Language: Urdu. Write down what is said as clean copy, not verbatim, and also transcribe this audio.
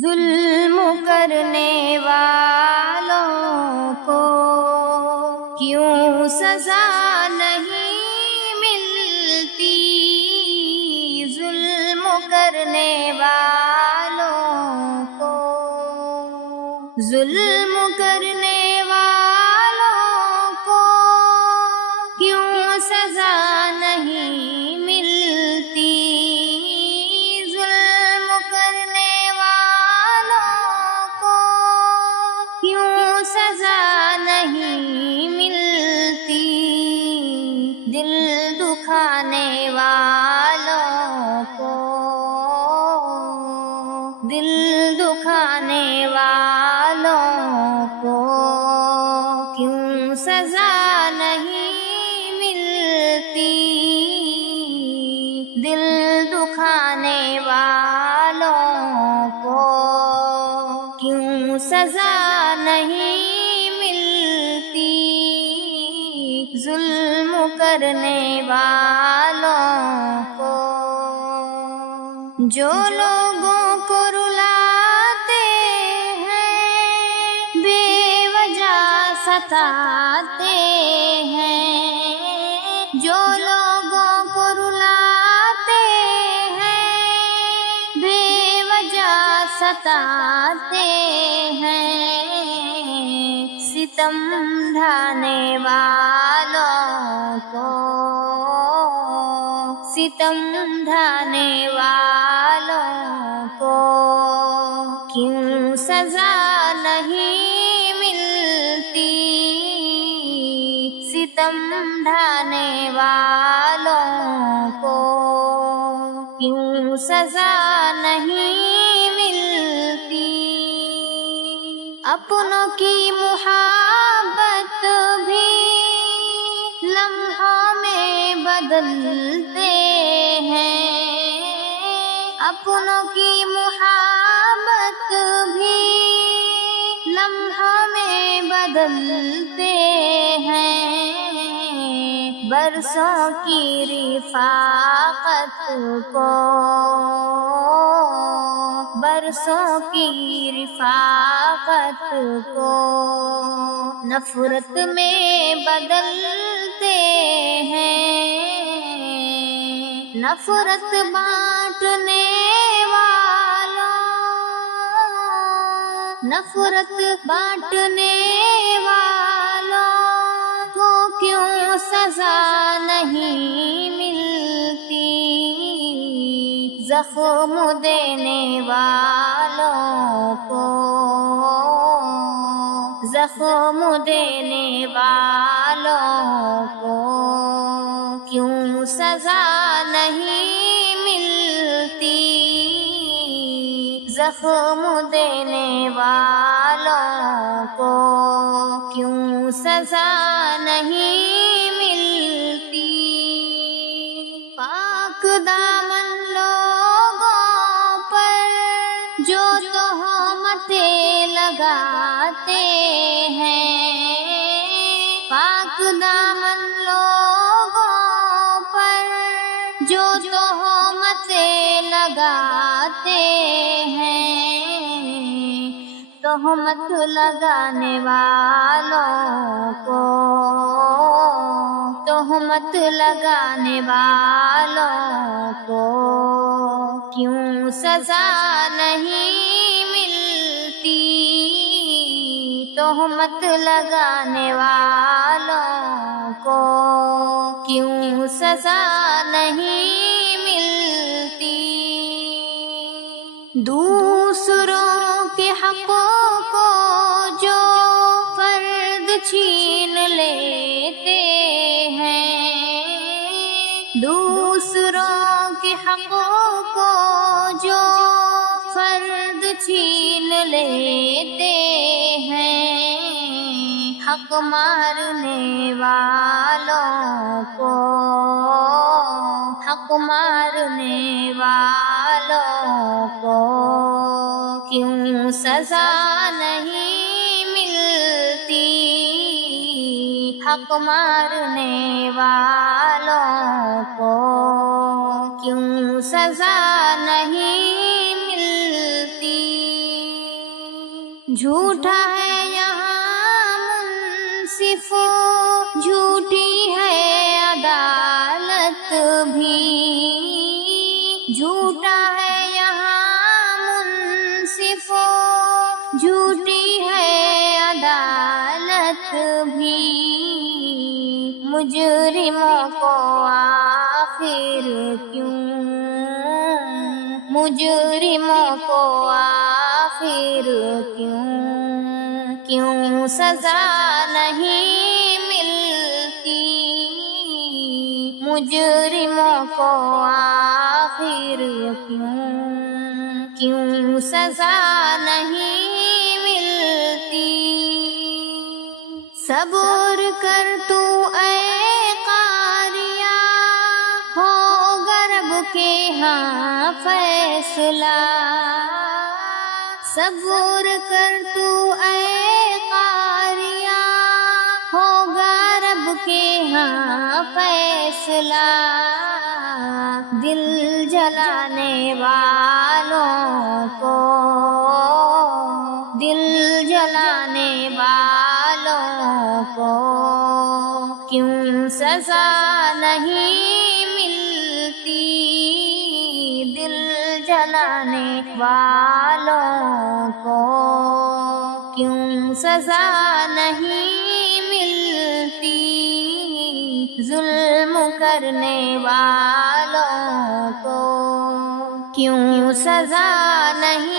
ظلم کرنے والوں کو کیوں سزا نہیں ملتی؟ ظلم کرنے والوں کو ظلم کرنے والوں کو کیوں سزا نہیں ملتی؟ ظلم کرنے والوں کو کیوں سزا نہیں ملتی؟ دل دکھانے والوں کو دل دکھانے والوں کو کیوں سزا نہیں ملتی؟ دل دکھانے والوں کو کیوں سزا نہیں ملتی؟ ظلم کرنے والوں کو جو لوگوں کو رلاتے ہیں، بے وجہ ستاتے ہیں، جو لوگوں کو رلاتے ہیں، بے وجہ ستاتے ہیں، ستم ڈھانے والوں کو ستم ڈھانے والوں کو کیوں سزا نہیں ملتی؟ ستم ڈھانے والوں کو کیوں سزا نہیں ملتی؟ اپنوں کی محبت بھی لمحوں میں بدلتے ہیں، اپنوں کی محبت بھی لمحوں میں بدلتے ہیں، برسوں کی رفاقت کو برسوں کی رفاقت کو نفرت میں بدلتے ہیں، نفرت بانٹنے والوں نفرت بانٹنے والوں کو کیوں سزا نہیں ملتی؟ زخم دینے والوں کو زخم دینے والوں کو کیوں سزا نہیں ملتی؟ زخم دینے والوں کو کیوں سزا نہیں ملتی؟ پاک دامن لوگوں پر جو تہمتیں لگاتے ہیں، پاک دامن لوگوں پر جو تہمتیں لگاتے ہیں، تہمت لگانے والوں کو تہمت لگانے والوں کو کیوں سزا نہیں ملتی؟ تہمت لگانے والوں کو کیوں سزا نہیں ملتی؟ دوسروں کے حقوں کو جو فرد چھین لیتے ہیں، دوسروں کے حقوں کو جو فرد چھین لیتے ہیں، حق مارنے والوں کو حق مارنے والوں کو کیوں سزا نہیں ملتی؟ حق مارنے والوں کو کیوں سزا نہیں ملتی؟ جھوٹا ہے یہاں منصف، جھوٹی ہے عدالت بھی، جھوٹا ہے یہاں منصف، جھوٹی ہے عدالت بھی، مجرموں کو آخر کیوں، مجرموں کو آخر کیوں سزا نہیں ملتی، مجرموں کو آخر کیوں سزا نہیں ملتی۔ صبر کر تو اے قاریہ، ہوگا رب کے ہاں فیصلہ، صبر کر تو اے قاریہ، ہوگا رب کے ہاں فیصلہ، دل جلانے والوں کو، دل جلانے والوں کو کیوں سزا نہیں ملتی، دل جلانے والوں کو کیوں سزا نہیں ملتی، ظلم کرنے والوں کو کیوں سزا نہیں